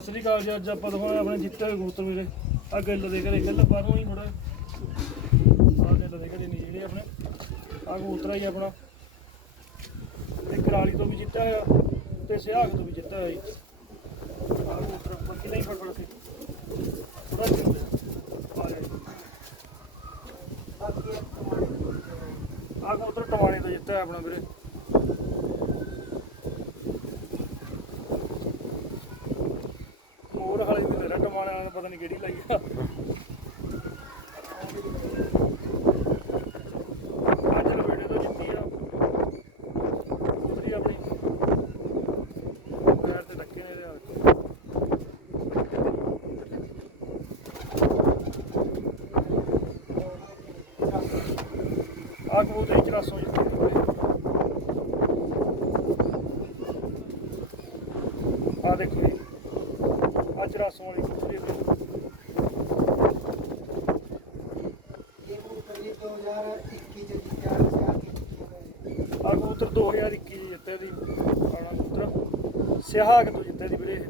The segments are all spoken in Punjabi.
ਸਤਿ ਸ੍ਰੀ ਅਕਾਲ ਜੀ, ਅੱਜ ਆਪਾਂ ਦਿਖਾਉਣੇ ਆਪਣੇ ਜਿੱਤੇ ਹੋਏ ਕਬੂਤਰ ਵੀਰੇ। ਆ ਗਿੱਲ ਦੇ ਘਰੇ, ਗਿੱਲ ਬਾਹਰੋਂ ਹੀ ਥੋੜਾ ਆ ਗਿੱਲ ਦੇ ਘਰੇ ਨਹੀਂ ਜਿਹੜੇ ਆਪਣੇ। ਆ ਕਬੂਤਰ ਹੀ ਆਪਣਾ। ਤੇ ਕਰਾਲੀ ਤੋਂ ਵੀ ਜਿੱਤਿਆ ਹੋਇਆ ਤੇ ਸਿਆਗ ਤੋਂ ਵੀ ਜਿੱਤਿਆ ਹੋਇਆ ਜੀ। ਆ ਕਬੂਤਰ ਬਾਕੀ ਨਹੀਂ ਫੜ ਫੜ ਕੇ। ਥੋੜਾ ਜਿਹਾ ਆ ਕਬੂਤਰ ਟਵਾਣੇ ਤੋਂ ਜਿੱਤਿਆ ਆਪਣਾ ਵੀਰੇ ਹੋਰ ਹਾਲੇ ਵੀ ਮੇਰਾ ਪਤਾ ਨਹੀਂ ਕਿਹੜੀ ਲਾਈ ਆ। ਅੱਜ ਲਵੇੜੇ ਤੋਂ ਜਿੱਤੀ ਆ। ਉਤਰੀ ਆਪਣੀ। ਪੈਰ ਤੇ ਧੱਕੇ ਨੇ ਇਹਦੇ ਆ ਕਬੂਤਰੀ ਚਰਾਸੋਂ ਜਿੱਤੀ ਆ ਦੇਖੋ ਜੀ। ਅੱਜ ਰਸੋਂ ਵਾਲੀ ਕੁੜੀ ਦੇ ਆ ਕਬੂਤਰ 2021 ਚ ਜਿੱਤੇ ਦੀ ਆਣਾ ਕਬੂਤਰ ਸਿਹਾਗ ਤੋਂ ਜਿੱਤੇ ਦੀ ਵੀਰੇ ਇਹ।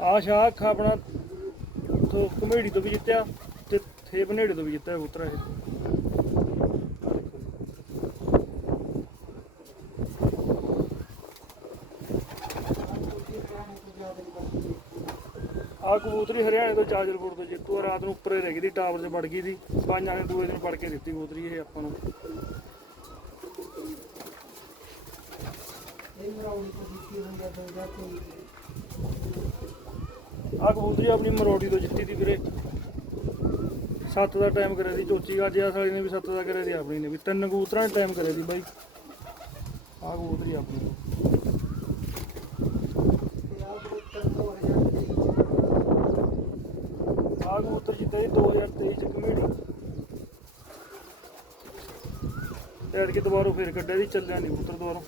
ਆ ਸ਼ਾਖ ਆਪਣਾ ਤੋਂ ਕਮੇਡੀ ਤੋਂ ਵੀ ਜਿੱਤਿਆ ਤੇ ਥੇ ਬਨੇੜੇ ਤੋਂ ਵੀ ਜਿੱਤਿਆ ਕਬੂਤਰ ਇਹ ਆਹ ਦੇਖੋ ਜੀ। ਆ ਕਬੂਤਰੀ ਹਰਿਆਣੇ ਤੋਂ ਜਾਜਲਪੁਰ ਤੋਂ ਜਿੱਤੂ ਆ, ਰਾਤ ਨੂੰ ਉੱਪਰੇ ਰਹਿ ਗਈ ਦੀ, ਟਾਵਰ 'ਚ ਵੜ ਗਈ ਦੀ ਪੰਜਾਂ ਨੇ ਦੂਏ ਦਿਨ ਫੜ ਕੇ ਦਿੱਤੀ ਕਬੂਤਰੀ ਇਹ ਆਪਾਂ ਨੂੰ। ਆ ਕਬੂਤਰੀ ਆਪਣੀ ਮਰੋੜੀ ਤੋਂ ਜਿੱਤੀ ਦੀ ਵੀਰੇ। ਸੱਤ ਦਾ ਟਾਈਮ ਕਰਿਆ ਦੀ ਚੋਚੀ ਗੱਜ ਆ ਸਾਲੀ ਨੇ ਵੀ ਸੱਤ ਦਾ ਕਰਿਆ ਦੀ, ਆਪਣੀ ਨੇ ਵੀ। ਤਿੰਨ ਕਬੂਤਰਾਂ ਨੇ ਟਾਈਮ ਕਰਿਆ ਦੀ ਬਾਈ। ਆ ਕਬੂਤਰੀ ਆਪਣੀ। ਆ ਕਬੂਤਰ ਜਿੱਤਿਆ ਜੀ 2023 ਚ ਕਮੇਡੀ ਐਡ ਕੇ ਦੁਬਾਰਾ ਫੇਰ ਕੱਢਿਆ ਦੀ ਚੱਲਿਆ ਨਹੀਂ ਕਬੂਤਰ ਦੁਬਾਰਾ।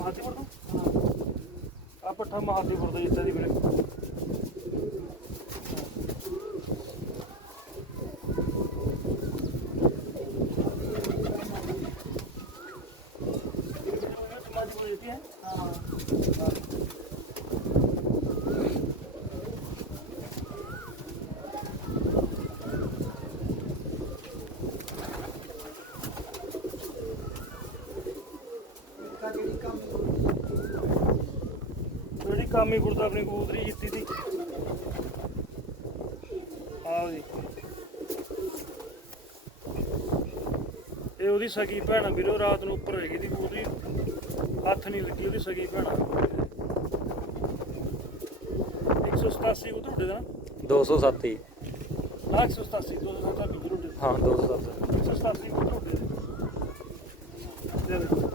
ਆ ਦੇਖੋ ਤੋਂ? ਆ ਪੱਠਾ ਮਹਾਦੀਪੁਰ ਤੋਂ ਜਿੱਤਿਆ ਦੀ ਵੀਰੇ। ਜਿਹੜੀ ਕਾਮੀ ਗੁਰਦਾ ਆਪਣੀ ਕਬੂਤਰੀ ਕੀਤੀ ਸੀ। ਆਓ ਜੀ। ਇਹ ਉਹਦੀ ਸਗੀ ਭੈਣਾ ਵੀਰੋ, ਰਾਤ ਨੂੰ ਉੱਪਰ ਹੈਗੀ ਦੀ ਕਬੂਤਰੀ। ਹੱਥ ਨਹੀਂ ਲੱਗੀ ਉਹਦੀ ਸਗੀ ਭੈਣ। ਆ 187 ਉਹ ਤੁਹਾਡੇ ਦਾ 207 ਹੀ। ਨਾ 187 207 ਦਾ ਵੀਰੋ ਦੇ ਹਾਂ 207 187 ਉਹ ਤੁਹਾਡੇ ਦੇ। ਦੇ ਦੇਖੋ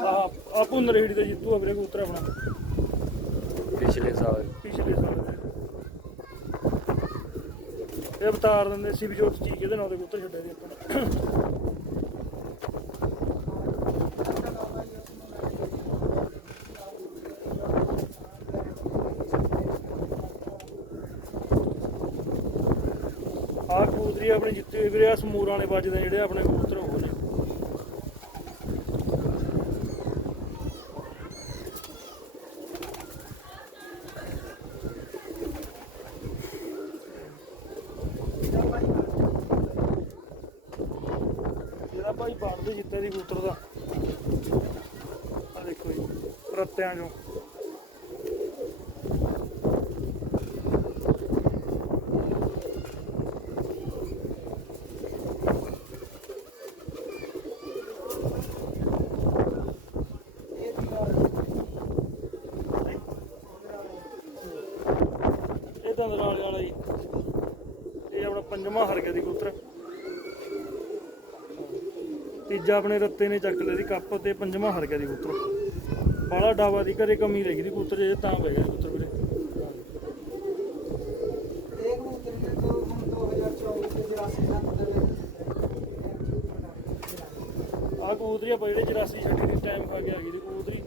ਆਹ ਆ ਪੁੰਨ ਰੇੜੀ ਤੇ ਜਿੱਤੂ ਆ ਵੀਰੇ ਕਬੂਤਰ ਆਪਣਾ। ਪਿਛਲੇ ਸਾਲ। ਪਿਛਲੇ ਸਾਲ। ਦੇ ਇਹ ਅਵਤਾਰ ਦਿੰਦੇ ਸੀ ਵੀ ਜੋਤ ਚੀਕ ਇਹਦੇ ਨਾਲ ਦੇ ਕਬੂਤਰ ਛੱਡੇ ਦੀ ਆਪਾਂ ਨੇ। ਕਬੂਤਰੀ ਆਪਣੀ ਜਿੱਤੀ ਹੋਈ ਵੀਰੇ ਆ ਸਮੂਰ ਵਾਲੇ ਵੱਜਦੇ ਜਿਹੜੇ ਆਪਣੇ ਕਬੂਤਰ ਉਹ ਨੇ ਇਹਦਾ ਜਿੱਤੇ ਦੀ ਕਬੂਤਰ ਦਾ। ਆ ਦੇਖੋ ਜੀ, ਰੱਤਿਆਂ ਚੋਂ। ਇਹ ਦੰਦਰਾਲੇ ਵਾਲਾ ਜੀ। ਇਹ ਆਪਣਾ ਪੰਜਵਾਂ ਹਰ ਗਿਆ ਦੀ ਕਬੂਤਰ। ਤੀਜਾ ਆਪਣੇ ਰੱਤੇ ਨੇ ਚੱਕ ਲਿਆ ਦੀ ਕੱਪ ਤੇ ਪੰਜਵਾਂ ਹਰ ਗਿਆ ਦੀ ਕਬੂਤਰ। ਬਾਲਾ ਡਾਵਾ ਦੀ ਘਰੇ ਕਮੀ ਰਹਿ ਗਈ ਦੀ ਕਬੂਤਰ ਜੇ ਤਾਂ ਪੈ ਗਿਆ ਕਬੂਤਰ ਵੀਰੇ। ਆ ਕਬੂਤਰੀ ਆ ਜਿਹੜੇ 84 ਛੱਡੀ ਦੀ ਟਾਈਮ ਖਾ ਕੇ ਆ ਗਈ ਦੀ ਕਬੂਤਰੀ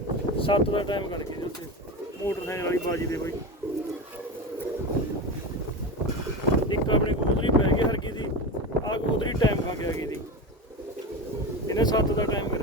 7 ਦਾ ਟਾਈਮ ਕਰਕੇ ਗਈ ਉੱਥੇ। ਮੋਟਰਸਾਈਕਲ ਵਾਲੀ ਬਾਜੀ ਦੇ ਬਾਈ ਇੱਕ ਆਪਣੀ ਕਬੂਤਰੀ ਪੈ ਗਈ ਹਰਕੀ ਦੀ। ਆ ਕਬੂਤਰੀ ਟਾਈਮ ਖਾ ਕੇ en az 6'lardan